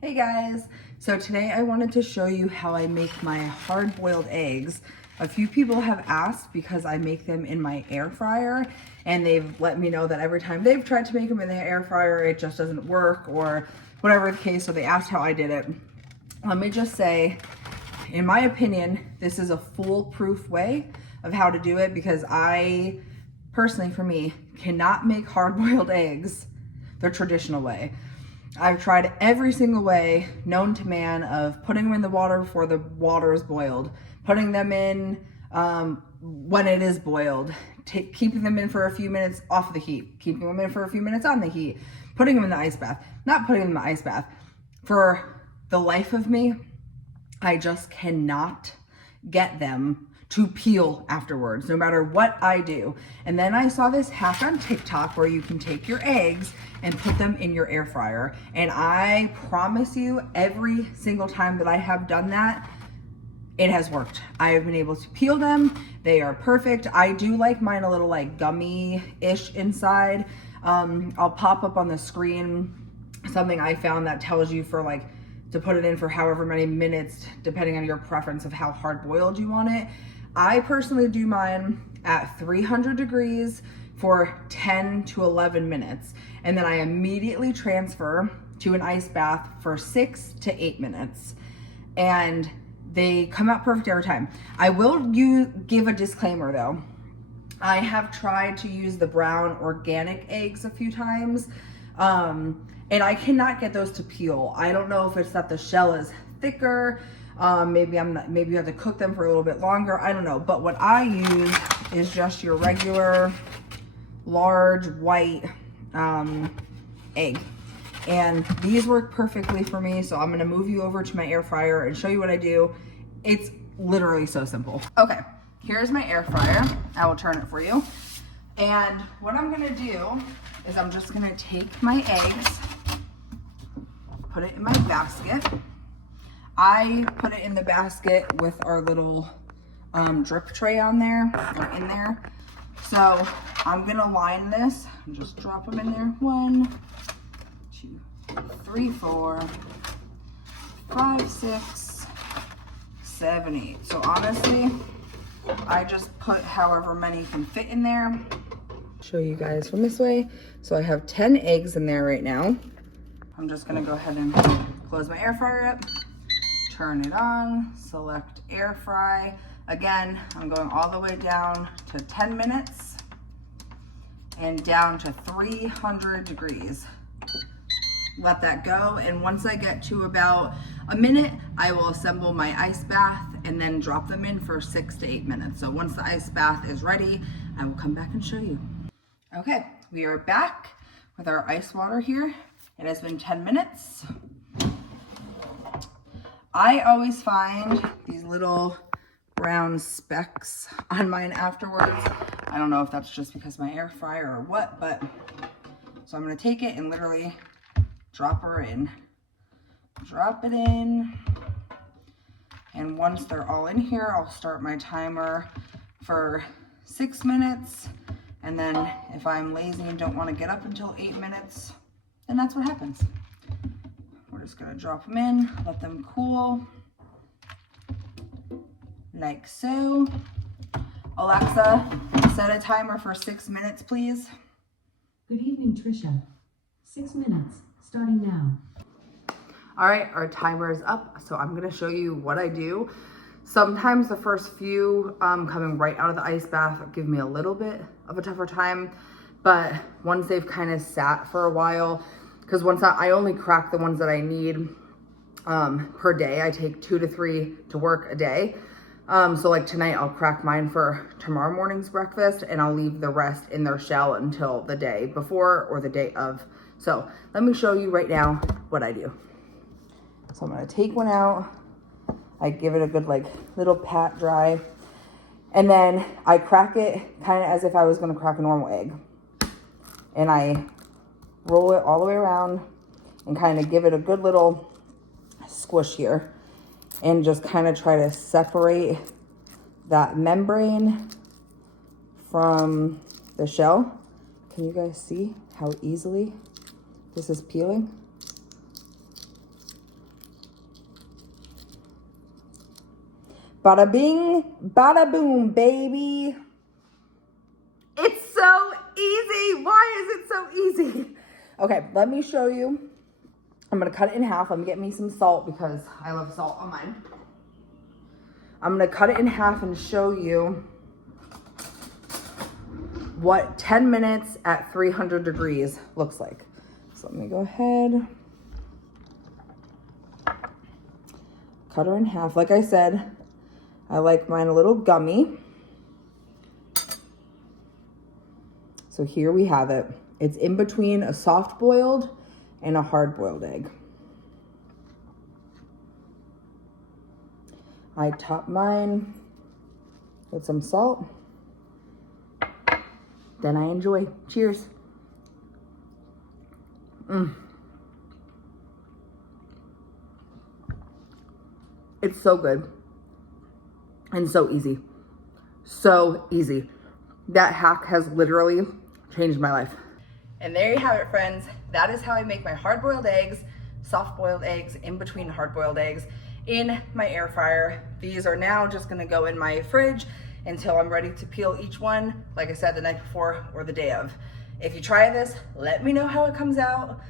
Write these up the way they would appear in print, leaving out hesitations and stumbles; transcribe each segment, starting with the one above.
Hey guys, so today I wanted to show you how I make my hard-boiled eggs. A few people have asked because I make them in my air fryer, and they've let me know that every time they've tried to make them in the air fryer it just doesn't work or whatever the case, so they asked how I did it. Let me just say, in my opinion, this is a foolproof way of how to do it because I personally, for me, cannot make hard-boiled eggs the traditional way. I've tried every single way known to man of putting them in the water before the water is boiled, putting them in when it is boiled, keeping them in for a few minutes off the heat, keeping them in for a few minutes on the heat, putting them in the ice bath, not putting them in the ice bath. For the life of me, I just cannot get them to peel afterwards, no matter what I do. And then I saw this hack on TikTok where you can take your eggs and put them in your air fryer. And I promise you, every single time that I have done that, it has worked. I have been able to peel them. They are perfect. I do like mine a little like gummy-ish inside. I'll pop up on the screen something I found that tells you for like to put it in for however many minutes, depending on your preference of how hard boiled you want it. I personally do mine at 300 degrees for 10 to 11 minutes. And then I immediately transfer to an ice bath for 6 to 8 minutes. And they come out perfect every time. I will give a disclaimer though. I have tried to use the brown organic eggs a few times. And I cannot get those to peel. I don't know if it's that the shell is thicker. Maybe you have to cook them for a little bit longer. I don't know. But what I use is just your regular large white egg. And these work perfectly for me. So I'm gonna move you over to my air fryer and show you what I do. It's literally so simple. Okay, here's my air fryer. I will turn it for you. And what I'm gonna do is I'm just gonna take my eggs, put it in my basket. I put it in the basket with our little drip tray on there, or in there. So I'm gonna line this and just drop them in there. 1, 2, 3, 4, 5, 6, 7, 8. So honestly, I just put however many can fit in there. Show you guys from this way. So I have 10 eggs in there right now. I'm just gonna go ahead and close my air fryer up, turn it on, select air fry. Again, I'm going all the way down to 10 minutes and down to 300 degrees. Let that go, and once I get to about a minute, I will assemble my ice bath and then drop them in for 6 to 8 minutes. So once the ice bath is ready, I will come back and show you. Okay, we are back with our ice water here. It has been 10 minutes. I always find these little brown specks on mine afterwards. I don't know if that's just because my air fryer or what, but so I'm gonna take it and literally drop her in. Drop it in. And once they're all in here, I'll start my timer for 6 minutes. And then if I'm lazy and don't want to get up until 8 minutes, then that's what happens. We're just gonna drop them in, let them cool, like so. Alexa, set a timer for 6 minutes, please. Good evening, Trisha. 6 minutes, starting now. All right, our timer is up, so I'm gonna show you what I do. Sometimes the first few coming right out of the ice bath give me a little bit of a tougher time, but once they've kind of sat for a while, because I only crack the ones that I need per day. I take 2 to 3 to work a day. So like tonight, I'll crack mine for tomorrow morning's breakfast, and I'll leave the rest in their shell until the day before or the day of. So let me show you right now what I do. So I'm gonna take one out. I give it a good like little pat dry. And then I crack it kind of as if I was gonna crack a normal egg. And I roll it all the way around and kind of give it a good little squish here. And just kind of try to separate that membrane from the shell. Can you guys see how easily this is peeling? Bada bing, bada boom, baby. It's so easy. Why is it so easy? Okay, let me show you. I'm gonna cut it in half. Let me get me some salt because I love salt on mine. I'm gonna cut it in half and show you what 10 minutes at 300 degrees looks like. So let me go ahead. Cut her in half. Like I said, I like mine a little gummy. So here we have it. It's in between a soft boiled and a hard boiled egg. I top mine with some salt. Then I enjoy. Cheers. It's so good and so easy. So easy. That hack has literally changed my life. And there you have it, friends. That is how I make my hard-boiled eggs, soft-boiled eggs, in between hard-boiled eggs in my air fryer. These are now just gonna go in my fridge until I'm ready to peel each one, like I said, the night before or the day of. If you try this, let me know how it comes out.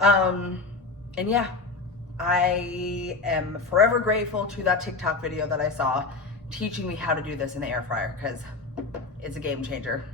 And yeah, I am forever grateful to that TikTok video that I saw teaching me how to do this in the air fryer because it's a game changer.